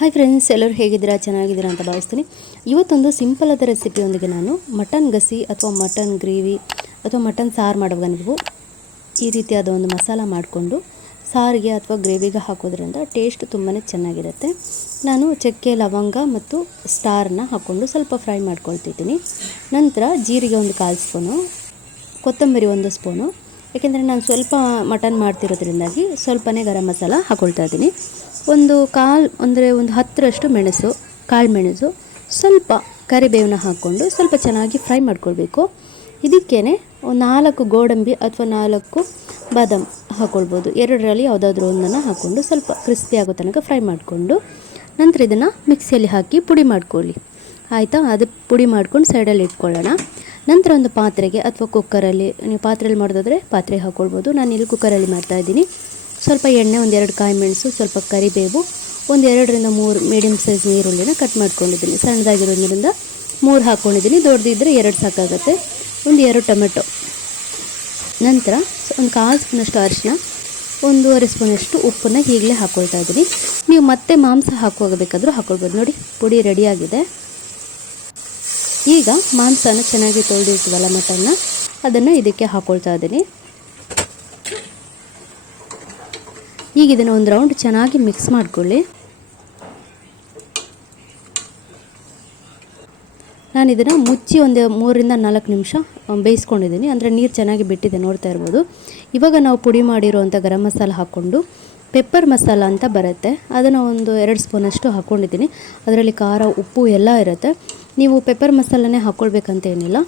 Hi friends, ಎಲ್ಲರೂ ಹೇಗಿದ್ದೀರಾ? ಚೆನ್ನಾಗಿದ್ದೀರಾ ಅಂತ ಭಾವಿಸ್ತೀನಿ. ಇವತ್ತೊಂದು ಸಿಂಪಲ್ ಆದ ರೆಸಿಪಿಯೊಂದಿಗೆ ನಾನು ಮಟನ್ ಗಸಿ ಅಥವಾ ಮಟನ್ ಗ್ರೇವಿ ಅಥವಾ ಮಟನ್ ಸಾರು ಮಾಡುವಾಗ ನೀವು ಈ ರೀತಿಯಾದ ಒಂದು ಮಸಾಲ ಮಾಡಿಕೊಂಡು ಸಾರಿಗೆ ಅಥವಾ ಗ್ರೇವಿಗೆ ಹಾಕೋದ್ರಿಂದ ಟೇಸ್ಟ್ ತುಂಬಾ ಚೆನ್ನಾಗಿರುತ್ತೆ. ನಾನು ಚಕ್ಕೆ, ಲವಂಗ ಮತ್ತು ಸ್ಟಾರನ್ನ ಹಾಕ್ಕೊಂಡು ಸ್ವಲ್ಪ ಫ್ರೈ ಮಾಡ್ಕೊಳ್ತಿದ್ದೀನಿ. ನಂತರ ಜೀರಿಗೆ ಒಂದು 1/4 ಸ್ಪೂನು, ಕೊತ್ತಂಬರಿ 1 ಸ್ಪೂನು, ಏಕೆಂದರೆ ನಾನು ಸ್ವಲ್ಪ ಮಟನ್ ಮಾಡ್ತಿರೋದ್ರಿಂದಾಗಿ ಸ್ವಲ್ಪನೇ ಗರಂ ಮಸಾಲ ಹಾಕ್ಕೊಳ್ತಾ ಇದ್ದೀನಿ. ಒಂದು 10ರಷ್ಟು ಮೆಣಸು, ಕಾಳು ಮೆಣಸು, ಸ್ವಲ್ಪ ಕರಿಬೇವನ್ನ ಹಾಕ್ಕೊಂಡು ಸ್ವಲ್ಪ ಚೆನ್ನಾಗಿ ಫ್ರೈ ಮಾಡ್ಕೊಳ್ಬೇಕು. ಇದಕ್ಕೇ 4 ಗೋಡಂಬಿ ಅಥವಾ 4 ಬಾದಾಮ್ ಹಾಕ್ಕೊಳ್ಬೋದು. 2ರಲ್ಲಿ ಯಾವುದಾದ್ರೂ ಒಂದನ್ನು ಹಾಕ್ಕೊಂಡು ಸ್ವಲ್ಪ ಕ್ರಿಸ್ಪಿ ಆಗೋ ತನಕ ಫ್ರೈ ಮಾಡಿಕೊಂಡು ನಂತರ ಇದನ್ನು ಮಿಕ್ಸಿಯಲ್ಲಿ ಹಾಕಿ ಪುಡಿ ಮಾಡ್ಕೊಳ್ಳಿ. ಆಯಿತಾ? ಅದು ಪುಡಿ ಮಾಡ್ಕೊಂಡು ಸೈಡಲ್ಲಿ ಇಟ್ಕೊಳ್ಳೋಣ. ನಂತರ ಒಂದು ಪಾತ್ರೆಗೆ ಅಥವಾ ಕುಕ್ಕರಲ್ಲಿ, ನೀವು ಪಾತ್ರೆಯಲ್ಲಿ ಮಾಡೋದಾದರೆ ಪಾತ್ರೆಗೆ ಹಾಕ್ಕೊಳ್ಬೋದು. ನಾನು ಇಲ್ಲಿ ಕುಕ್ಕರಲ್ಲಿ ಮಾಡ್ತಾಯಿದ್ದೀನಿ. ಸ್ವಲ್ಪ ಎಣ್ಣೆ, 1-2 ಕಾಯಿ ಮೆಣಸು, ಸ್ವಲ್ಪ ಕರಿಬೇವು, 2ರಿಂದ 3 ಮೀಡಿಯಮ್ ಸೈಜ್ ಈರುಳ್ಳಿನ ಕಟ್ ಮಾಡ್ಕೊಂಡಿದ್ದೀನಿ. ಸಣ್ಣದಾಗಿರೋದ್ರಿಂದ 3 ಹಾಕ್ಕೊಂಡಿದ್ದೀನಿ. ದೊಡ್ಡದಿದ್ದರೆ 2 ಸಾಕಾಗುತ್ತೆ. 2 ಟೊಮೆಟೊ, ನಂತರ ಒಂದು 1/4 ಸ್ಪೂನಷ್ಟು ಅರಿಶಿನ, 1.5 ಸ್ಪೂನಷ್ಟು ಉಪ್ಪನ್ನು ಈಗಲೇ ಹಾಕ್ಕೊಳ್ತಾ ಇದ್ದೀನಿ. ನೀವು ಮತ್ತೆ ಮಾಂಸ ಹಾಕೋಬೇಕಾದ್ರೂ ಹಾಕ್ಕೊಳ್ಬೋದು. ನೋಡಿ, ಪುಡಿ ರೆಡಿಯಾಗಿದೆ. ಈಗ ಮಾಂಸನ ಚೆನ್ನಾಗಿ ತೊಳೆದಿರ್ತೀವಲ್ಲ ಮಟನ್ನ, ಅದನ್ನು ಇದಕ್ಕೆ ಹಾಕ್ಕೊಳ್ತಾ ಇದ್ದೀನಿ. ಈಗ ಇದನ್ನು ಒಂದು ರೌಂಡ್ ಚೆನ್ನಾಗಿ ಮಿಕ್ಸ್ ಮಾಡ್ಕೊಳ್ಳಿ. ನಾನು ಇದನ್ನು ಮುಚ್ಚಿ ಒಂದು 3ರಿಂದ 4 ನಿಮಿಷ ಬೇಯಿಸ್ಕೊಂಡಿದ್ದೀನಿ. ಅಂದರೆ ನೀರು ಚೆನ್ನಾಗಿ ಬಿಟ್ಟಿದೆ, ನೋಡ್ತಾ ಇರ್ಬೋದು. ಇವಾಗ ನಾವು ಪುಡಿ ಮಾಡಿರೋವಂಥ ಗರಂ ಮಸಾಲ ಹಾಕ್ಕೊಂಡು ಪೆಪ್ಪರ್ ಮಸಾಲ ಅಂತ ಬರುತ್ತೆ, ಅದನ್ನು 2 ಸ್ಪೂನಷ್ಟು ಹಾಕ್ಕೊಂಡಿದ್ದೀನಿ. ಅದರಲ್ಲಿ ಖಾರ, ಉಪ್ಪು ಎಲ್ಲ ಇರುತ್ತೆ. ನೀವು ಪೆಪ್ಪರ್ ಮಸಾಲನೇ ಹಾಕ್ಕೊಳ್ಬೇಕಂತ ಏನಿಲ್ಲ.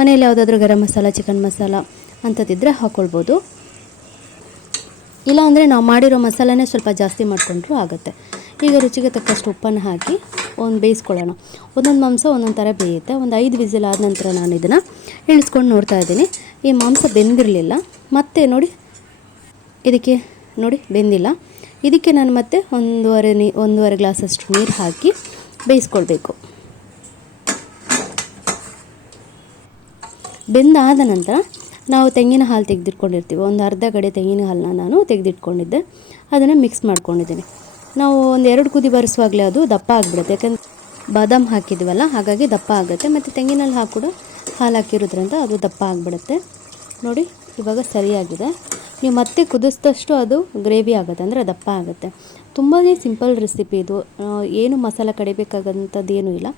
ಮನೇಲಿ ಯಾವುದಾದ್ರೂ ಗರಂ ಮಸಾಲ, ಚಿಕನ್ ಮಸಾಲ ಅಂಥದ್ದಿದ್ದರೆ ಹಾಕ್ಕೊಳ್ಬೋದು. ಇಲ್ಲ ಅಂದರೆ ನಾವು ಮಾಡಿರೋ ಮಸಾಲನೇ ಸ್ವಲ್ಪ ಜಾಸ್ತಿ ಮಾಡಿಕೊಂಡ್ರೂ ಆಗುತ್ತೆ. ಈಗ ರುಚಿಗೆ ತಕ್ಕಷ್ಟು ಉಪ್ಪನ್ನು ಹಾಕಿ ಬೇಯಿಸ್ಕೊಳ್ಳೋಣ. ಒಂದೊಂದು ಮಾಂಸ ಒಂದೊಂದು ಥರ ಬೇಯುತ್ತೆ. 5 ವಿಸಿಲ್ ಆದ ನಂತರ ನಾನು ಇದನ್ನು ಇಳಿಸ್ಕೊಂಡು ನೋಡ್ತಾ ಇದ್ದೀನಿ. ಈ ಮಾಂಸ ಬೆಂದಿರಲಿಲ್ಲ. ಮತ್ತೆ ನೋಡಿ, ಇದಕ್ಕೆ ನೋಡಿ ಬೆಂದಿಲ್ಲ. ಇದಕ್ಕೆ ನಾನು ಮತ್ತೆ 1.5 ಗ್ಲಾಸಷ್ಟು ನೀರು ಹಾಕಿ ಬೇಯಿಸ್ಕೊಳ್ಬೇಕು. ಬೆಂದಾದ ನಂತರ ನಾವು ತೆಂಗಿನ ಹಾಲು ತೆಗೆದಿಟ್ಕೊಂಡಿರ್ತೀವಿ. ಒಂದು ಅರ್ಧ ಗಡೆ ತೆಂಗಿನ ಹಾಲನ್ನ ನಾನು ತೆಗೆದಿಟ್ಕೊಂಡಿದ್ದೆ. ಅದನ್ನು ಮಿಕ್ಸ್ ಮಾಡ್ಕೊಂಡಿದ್ದೀನಿ. ನಾವು 2 ಕುದಿ ಬರೆಸುವಾಗಲೇ ಅದು ದಪ್ಪ ಆಗಿಬಿಡುತ್ತೆ. ಯಾಕಂದರೆ ಬಾದಾಮ್ ಹಾಕಿದ್ದೀವಲ್ಲ, ಹಾಗಾಗಿ ದಪ್ಪ ಆಗುತ್ತೆ. ಮತ್ತು ತೆಂಗಿನಲ್ಲಿ ಹಾಲು ಹಾಕಿರೋದ್ರಿಂದ ಅದು ದಪ್ಪ ಆಗಿಬಿಡುತ್ತೆ. ನೋಡಿ, ಇವಾಗ ಸರಿಯಾಗಿದೆ. ನೀವು ಮತ್ತೆ ಕುದಿಸಿದಷ್ಟು ಅದು ಗ್ರೇವಿ ಆಗುತ್ತೆ, ಅಂದರೆ ದಪ್ಪ ಆಗುತ್ತೆ. ತುಂಬಾ ಸಿಂಪಲ್ ರೆಸಿಪಿ ಇದು. ಏನು ಮಸಾಲ ಕಡಿಬೇಕಾಗಂಥದ್ದು ಏನೂ ಇಲ್ಲ.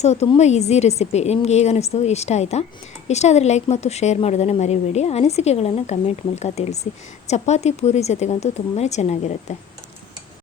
ಸೊ ತುಂಬ ಈಸಿ ರೆಸಿಪಿ. ನಿಮ್ಗೆ ಹೇಗೆ ಅನ್ನಿಸ್ತು? ಇಷ್ಟ ಆಯಿತಾ? ಇಷ್ಟ ಆದರೆ ಲೈಕ್ ಮತ್ತು ಶೇರ್ ಮಾಡೋದನ್ನು ಮರಿಬೇಡಿ. ಅನಿಸಿಕೆಗಳನ್ನು ಕಮೆಂಟ್ ಮೂಲಕ ತಿಳಿಸಿ. ಚಪಾತಿ, ಪೂರಿ ಜೊತೆಗಂತೂ ತುಂಬಾ ಚೆನ್ನಾಗಿರುತ್ತೆ.